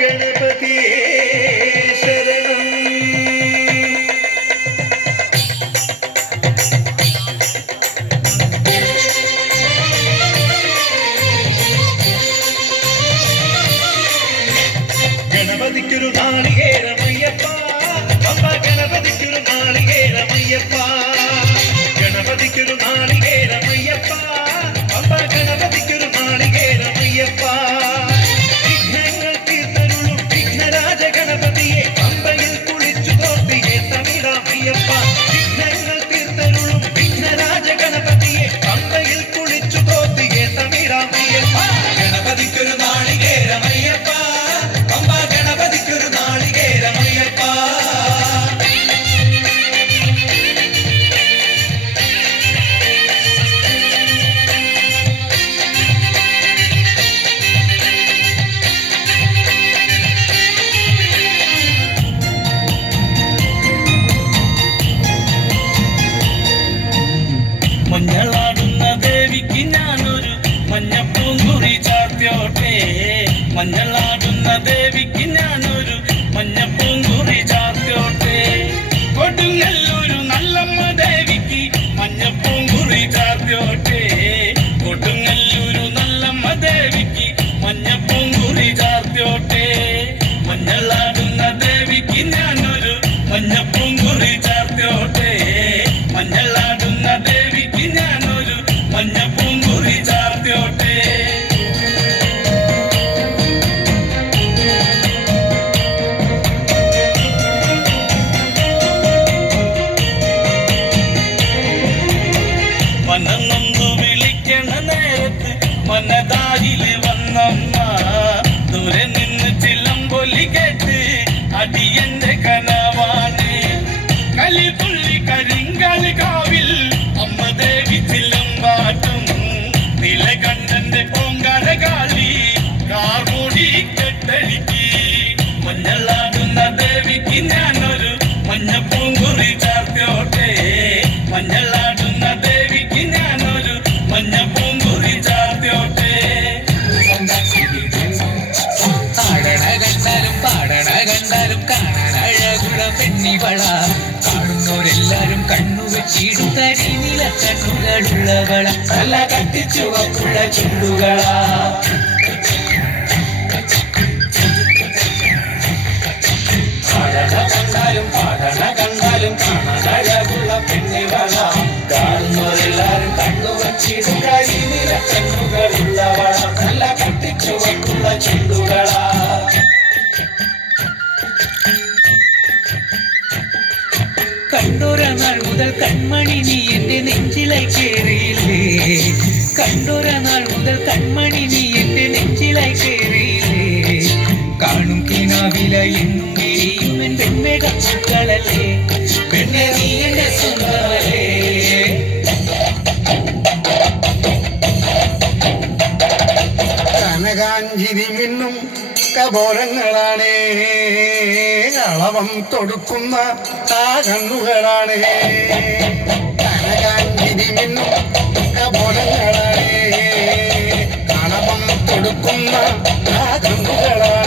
ഗണപതിയേ ശരണം ഗണപതിക്കൊരു നാളികേരമയ്യപ്പ Bye. അടിയന്റെ കനവാണ്. കലിതുള്ളി കരിങ്കാൽ കാവിൽ അമ്മ ദേവി ചിലമ്പാട്ടും നിലകണ്ഠന്റെ ഓങ്കാര കാളി കാർമൂടി കെട്ടടിക്ക് മഞ്ഞളാടുന്ന ദേവിക്ക് ഞാനൊരു മഞ്ഞപ്പൂങ്കുറി ചാർത്തോട്ടെ മഞ്ഞളാടുന്ന പെണ്ണിവള കാണുന്നവരെല്ലാരും കണ്ണു വെച്ചിടും കരിനില കണ്ണുകളുള്ളവള നല്ല കട്ടിച്ചുവക്കുള്ള ചുണ്ടുകളാ. കൺമണി നീ എന്റെ നെഞ്ചിലായി കയറിയില്ലേ കണ്ടോര മുതൽ കൺമണി നീ എന്റെ നെഞ്ചിലായി കയറിയില്ലേ കാണും കിനാവില എന്നും എരിയും എൻ പെണ്ണെ കച്ചുക്കളല്ലേ പെണ്ണെ നീ കനകാഞ്ചിരി മിന്നും കപോലങ്ങളാണ് അളവം തൊടുക്കുന്ന ആ കണ്ണുകളാണ് അളവം തൊടുക്കുന്ന ആ കണ്ണുകളാണ്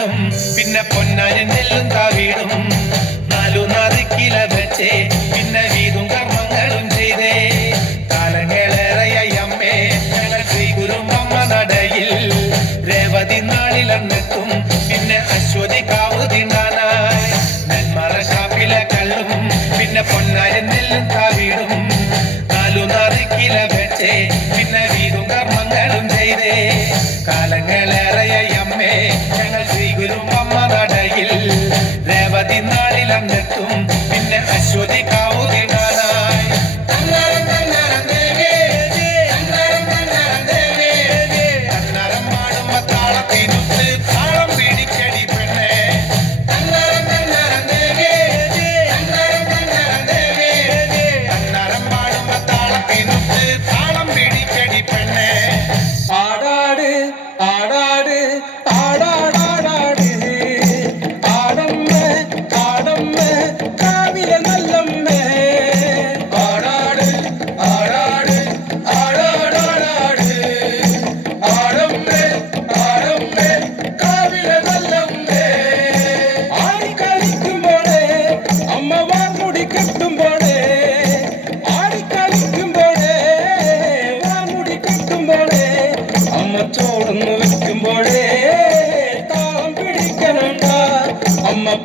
വീടും പിന്നെ പൊന്നാനും നെല്ലും താവീടും നാലു നറുക്കില വെച്ചേ. പിന്നെ വീതും കർമ്മങ്ങളും ചെയ്തേ. കാലങ്ങളേറെയമ്മേ ഞങ്ങൾ ശ്രീഗുരും അമ്മ നടയിൽ. രേവതി നാളിലെന്നെത്തും. പിന്നെ അശ്വതി കാവ് തിന്നാനായി. നെന്മറ പിന്നെ പൊന്നാനും നെല്ലും താവീടും നാലു നറുക്കില വെച്ചേ. പിന്നെ വീതും കർമ്മങ്ങളും ചെയ്തേ. കാലങ്ങളെ തകരും നടയിൽ രേവതി നാളിലെത്തും പിന്നെ അശ്വതി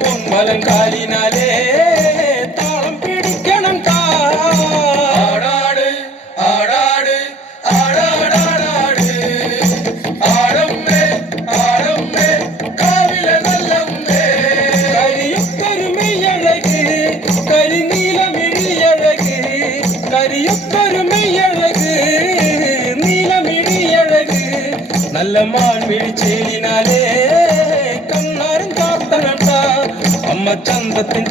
கும்பலன் காலினாலே தாளம் பிடிக்கணும் ஆடாடு ஆடாடு ஆடாடாடாடு. ஆடம்மே ஆடம்மே காவில நல்லம்மே. கரியும் பெருமை அழகு கரிநீலம் இடி அழகு கரியும் பெருமை அழகு நீலம் இடி அழகு. நல்ல மான் மிழிச்சேலினாலே അമ്മ ചന്തത്തിൻ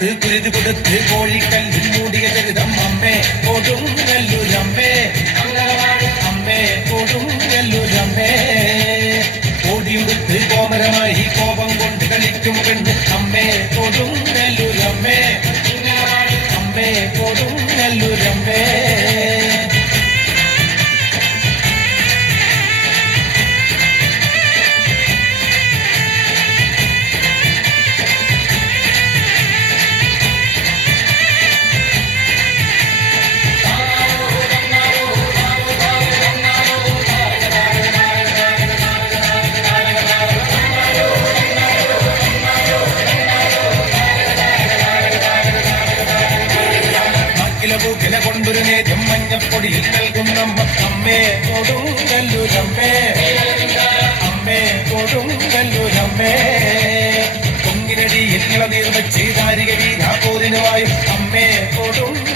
കുഴിയെറുത്ത് കുരുതി കൊടുത്ത് കോഴിക്കല്ലിൽ മൂടിയ ചരിതം അമ്മേ കൊടുങ്ങല്ലൂരമ്മേ. അമ്മേ കൊടുങ്ങല്ലൂരമ്മേ. ഓടിയുടുത്ത് കോമരമായി കോപം കൊണ്ട് കളിക്കും പെണ്ണ് അമ്മേ കൊടുങ്ങല്ലൂരമ്മേ. അമ്മേ കൊടുങ്ങല്ലൂരമ്മേ. നേദ്യം മഞ്ഞപ്പൊടിയിൽ നൽകുന്നമ്മ അമ്മേ കൊടുങ്കല്ലൂരമ്മേ അമ്മേ കൊടുങ്കല്ലൂരമ്മേ പൊങ്ങിനടിയിൽ ഇളനീർ വെച്ച് ദാരിക വീരാപോരിനുവായും അമ്മേ കൊടുങ്ങല്ലൂരമ്മേ